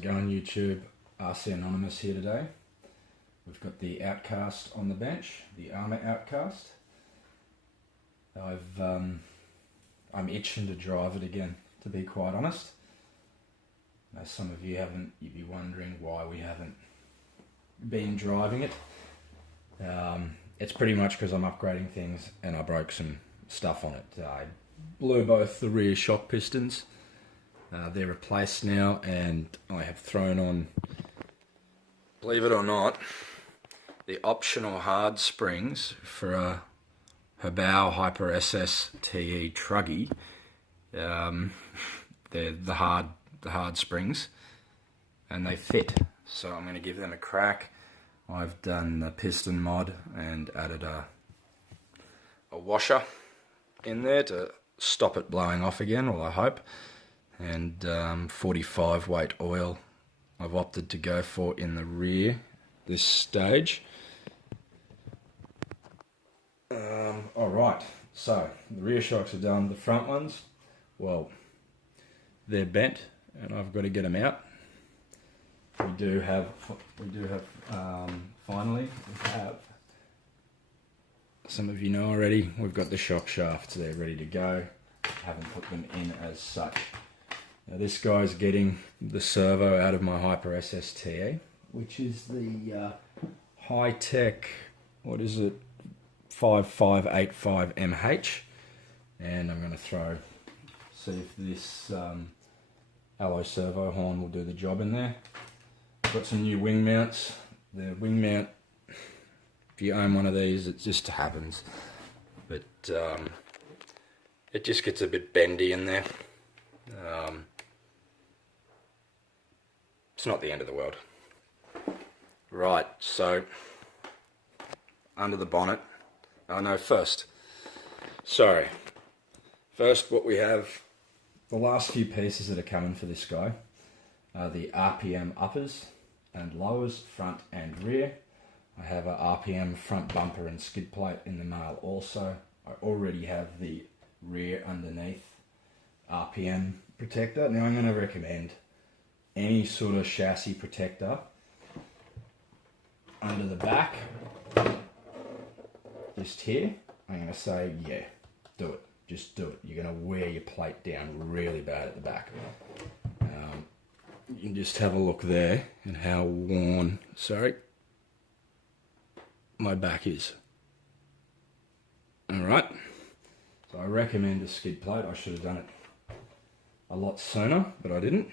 it going, YouTube? RC Anonymous here today. We've got the Outcast on the bench, the Arrma Outcast. I'm itching to drive it again, to be quite honest. Now, some of you haven't, you'd be wondering why we haven't been driving it. It's pretty much because I'm upgrading things and I broke some stuff on it. I blew both the rear shock pistons. They're replaced now, and I have thrown on, believe it or not, the optional hard springs for a Arrma Hyper SS TE truggy. They're the hard springs, and they fit. So I'm going to give them a crack. I've done the piston mod and added a washer in there to stop it blowing off again, well I hope. And 45 weight oil I've opted to go for in the rear this stage. Alright, so the rear shocks are done. The front ones, well, they're bent and I've got to get them out. Finally, some of you know already, we've got the shock shafts there ready to go. Haven't put them in as such. Now this guy's getting the servo out of my Hyper SS TE, which is the high-tech, what is it, 5585 MH, and I'm going to see if this alloy servo horn will do the job in there. Got some new wing mounts. The wing mount, if you own one of these, it just happens, but it just gets a bit bendy in there. It's not the end of the world. Right, so under the bonnet, first what we have, the last few pieces that are coming for this guy are the RPM uppers and lowers, front and rear. I have a RPM front bumper and skid plate in the mail also. I already have the rear underneath RPM protector. Now I'm going to recommend any sort of chassis protector under the back, just here. I'm going to say, yeah, do it. Just do it. You're going to wear your plate down really bad at the back. You can just have a look there and how worn, my back is. Alright, so I recommend a skid plate. I should have done it a lot sooner, but I didn't.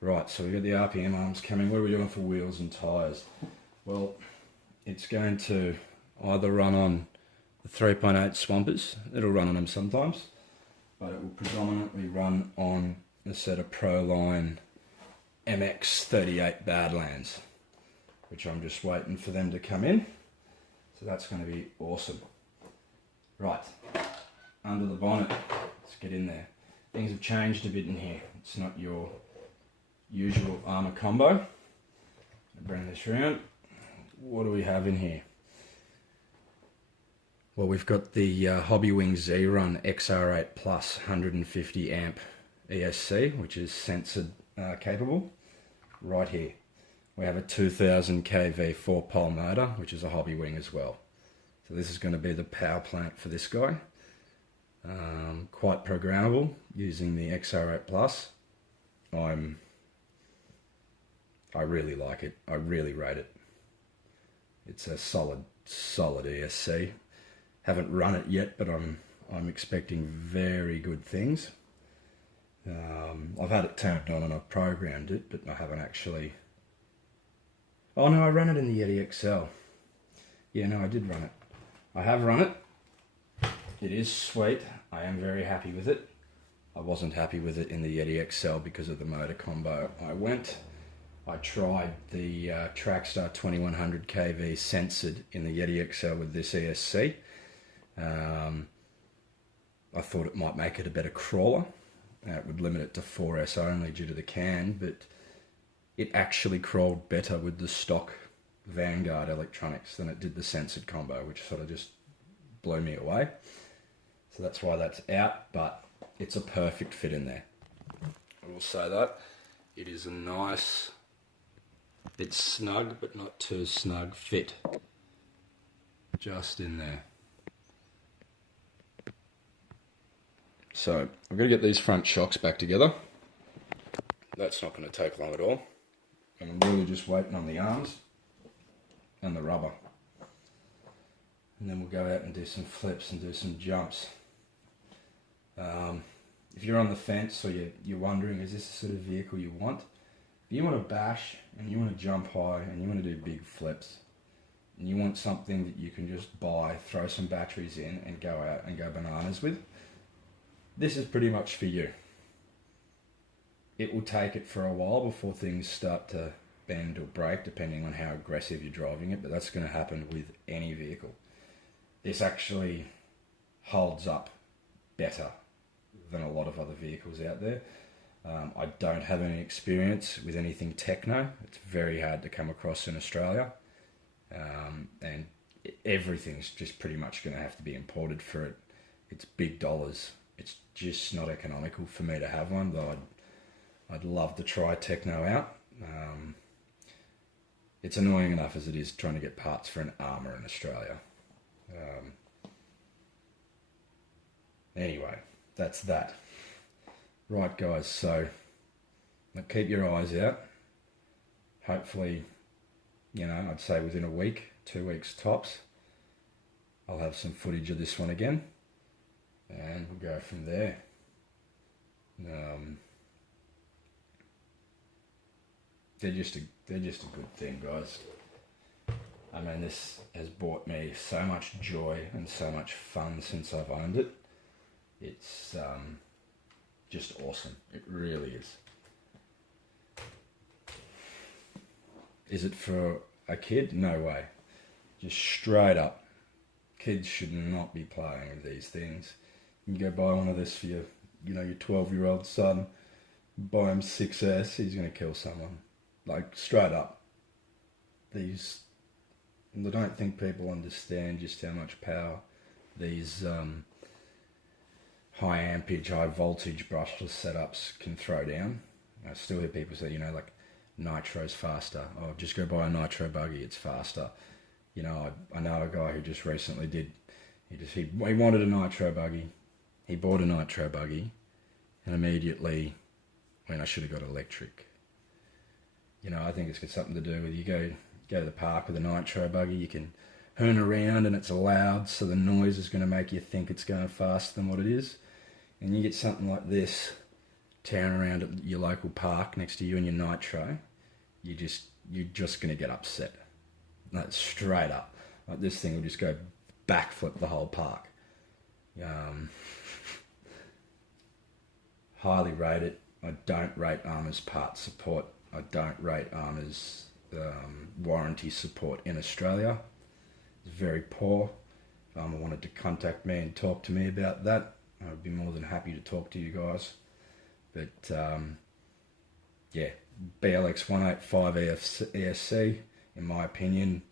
Right, so we've got the RPM arms coming. What are we doing for wheels and tyres? Well, it's going to either run on the 3.8 Swampers, it'll run on them sometimes, but it will predominantly run on a set of Proline MX38 Badlands, which I'm just waiting for them to come in. So that's going to be awesome. Right, under the bonnet, let's get in there. Things have changed a bit in here. It's not your usual Arrma combo. I'll bring this around. What do we have in here? Well, we've got the Hobbywing Z-Run XR8 Plus 150 amp ESC, which is censored capable, right here. We have a 2000 kV 4-pole motor, which is a Hobbywing as well. So this is going to be the power plant for this guy. Quite programmable using the XR8 Plus. I really like it. I really rate it. It's a solid ESC. Haven't run it yet, but I'm expecting very good things. I've had it turned on and I've programmed it, but I haven't actually. Oh no, I ran it in the Yeti XL. Yeah, no, I did run it. I have run it. It is sweet. I am very happy with it. I wasn't happy with it in the Yeti XL because of the motor combo. I tried the Trackstar 2100 kV censored in the Yeti XL with this ESC. I thought it might make it a better crawler. It would limit it to 4S only due to the can, but it actually crawled better with the stock Vanguard electronics than it did the censored combo, which sort of just blew me away. So that's why that's out, but it's a perfect fit in there. I will say that. It is a nice, it's snug but not too snug fit. Just in there. So I'm going to get these front shocks back together. That's not going to take long at all. I'm really just waiting on the arms and the rubber. And then we'll go out and do some flips and do some jumps. If you're on the fence or you're wondering, is this the sort of vehicle you want? If you want to bash and you want to jump high and you want to do big flips, and you want something that you can just buy, throw some batteries in and go out and go bananas with, this is pretty much for you. It will take it for a while before things start to bend or break, depending on how aggressive you're driving it, but that's going to happen with any vehicle. This actually holds up better than a lot of other vehicles out there. I don't have any experience with anything techno. It's very hard to come across in Australia, and everything's just pretty much going to have to be imported for it. It's big dollars. It's just not economical for me to have one, though I'd love to try techno out. It's annoying enough as it is trying to get parts for an Arrma in Australia. Anyway, that's that. Right, guys, so keep your eyes out. Hopefully, I'd say within a week, 2 weeks tops, I'll have some footage of this one again, and we'll go from there. They're just a good thing, guys. I mean, this has brought me so much joy and so much fun since I've owned it. It's just awesome. It really is. Is it for a kid? No way. Just straight up. Kids should not be playing with these things. You can go buy one of this for your 12-year-old son, buy him 6S, he's going to kill someone. Like, straight up. I don't think people understand just how much power these high ampage, high voltage brushless setups can throw down. I still hear people say, like, nitro's faster. Oh, just go buy a nitro buggy, it's faster. I know a guy who just recently he wanted a nitro buggy. He bought a nitro buggy and immediately went, I should have got electric. I think it's got something to do with you go to the park with a nitro buggy, you can hoon around and it's loud, so the noise is going to make you think it's going faster than what it is. And you get something like this tearing around at your local park next to you and your nitro, you're just going to get upset. Like, straight up. Like, this thing will just go backflip the whole park. Highly rate it. I don't rate Arrma's parts support. I don't rate Arrma's warranty support in Australia. It's very poor. If Arrma wanted to contact me and talk to me about that, I'd be more than happy to talk to you guys. But BLX 185 ESC, in my opinion,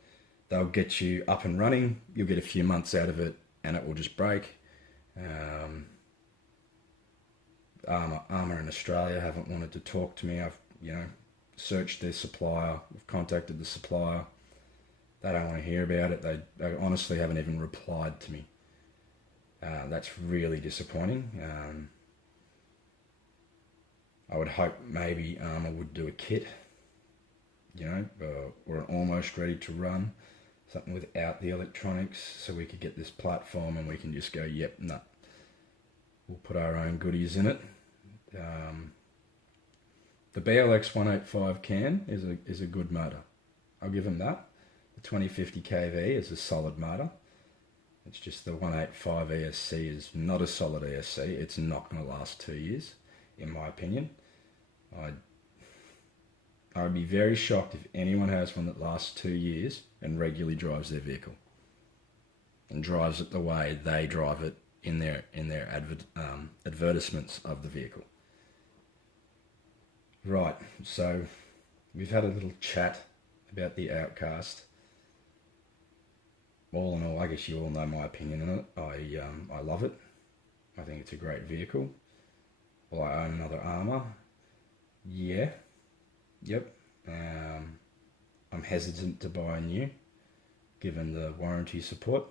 they'll get you up and running. You'll get a few months out of it and it will just break. Arrma in Australia haven't wanted to talk to me. I've searched their supplier, I've contacted the supplier. They don't want to hear about it. They honestly haven't even replied to me. That's really disappointing. I would hope maybe Arrma would do a kit, or an almost ready to run, something without the electronics, so we could get this platform and we can just go, yep, no, we'll put our own goodies in it. The BLX 185 can is a good motor. I'll give them that. The 2050 kV is a solid motor. It's just the 185 ESC is not a solid ESC. It's not going to last 2 years, in my opinion. I would be very shocked if anyone has one that lasts 2 years and regularly drives their vehicle and drives it the way they drive it in their advertisements of the vehicle. Right, so we've had a little chat about the Outcast. All in all, I guess you all know my opinion on it. I love it. I think it's a great vehicle. Will I own another Arrma? Yeah, Yep. I'm hesitant to buy a new, given the warranty support.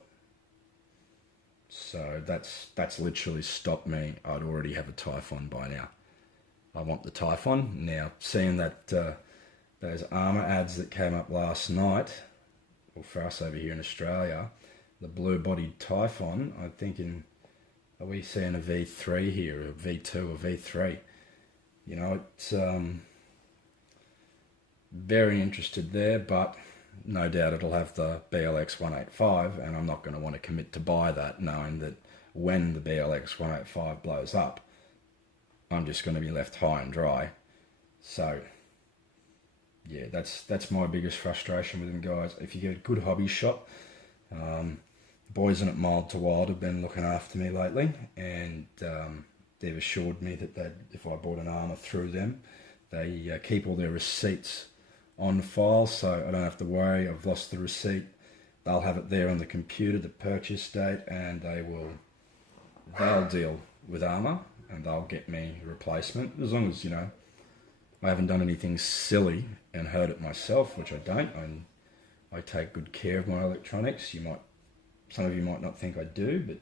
So that's literally stopped me. I'd already have a Typhon by now. I want the Typhon. Now, seeing that those Arrma ads that came up last night, or for us over here in Australia, the blue-bodied Typhon, I'm thinking, are we seeing a V3 here, a V2 or V3? You know, it's very interested there, but no doubt it'll have the BLX 185, and I'm not going to want to commit to buy that, knowing that when the BLX 185 blows up, I'm just going to be left high and dry. So yeah, that's my biggest frustration with them, guys. If you get a good hobby shop, boys in at Mild to Wild have been looking after me lately, and they've assured me that if I bought an Arrma through them, they keep all their receipts on file, so I don't have to worry. I've lost the receipt. They'll have it there on the computer, the purchase date, and they'll deal with Arrma, and they'll get me a replacement, as long as, you know, I haven't done anything silly and hurt it myself, which I don't. I take good care of my electronics. Some of you might not think I do, but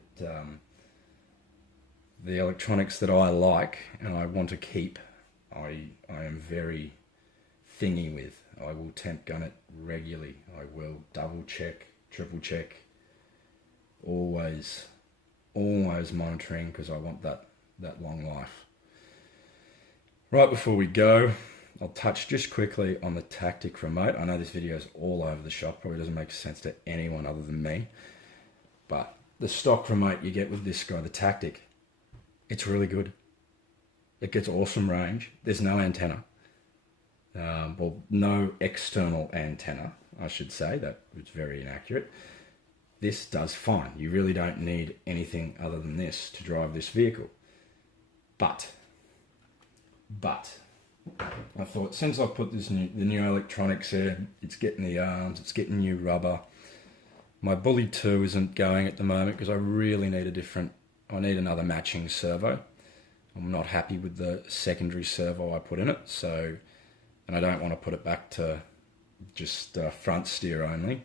the electronics that I like and I want to keep, I am very thingy with. I will temp gun it regularly. I will double check, triple check, always monitoring, because I want that long life. Right before we go, I'll touch just quickly on the Tactic remote. I know this video is all over the shop, probably doesn't make sense to anyone other than me, but the stock remote you get with this guy, the Tactic, it's really good. It gets awesome range. There's no antenna. Well, no external antenna, I should say. That was very inaccurate. This does fine. You really don't need anything other than this to drive this vehicle. But I thought, since I've put the new electronics in, it's getting the arms, it's getting new rubber. My Bully 2 isn't going at the moment because I really need I need another matching servo. I'm not happy with the secondary servo I put in it, and I don't want to put it back to just front steer only.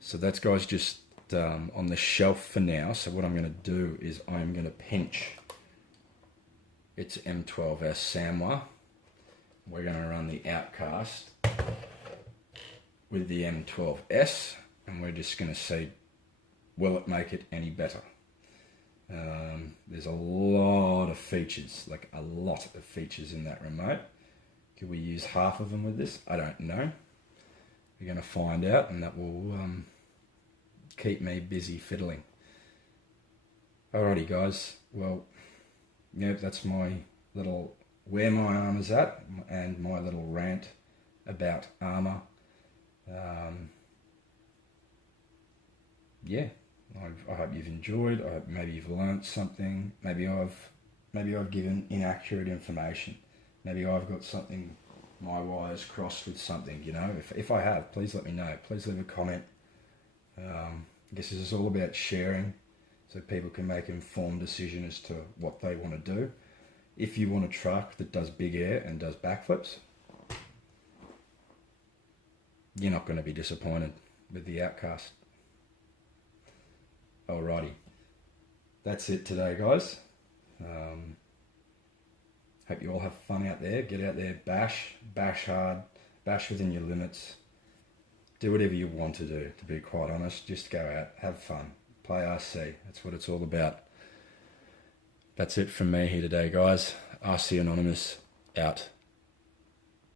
So that's, guys, just on the shelf for now. So what I'm going to do is I'm going to pinch its M12S Samwa. We're going to run the Outcast with the M12S, and we're just going to see, will it make it any better? There's a lot of features, like a lot of features in that remote. Could we use half of them with this? I don't know. We're going to find out, and that will keep me busy fiddling. Alrighty, guys. Well, yeah, that's my little where my Arrma's at, and my little rant about Arrma. Yeah, I hope you've enjoyed. I hope maybe you've learnt something. Maybe I've given inaccurate information. Maybe I've got something, my wires crossed with something, you know. If I have, please let me know. Please leave a comment. I guess this is all about sharing, so people can make an informed decision as to what they want to do. If you want a truck that does big air and does backflips, you're not going to be disappointed with the Outcast. Alrighty, that's it today, guys. Hope you all have fun out there. Get out there, bash hard, bash within your limits. Do whatever you want to do, to be quite honest. Just go out, have fun, play RC. That's what it's all about. That's it from me here today, guys. RC Anonymous, out.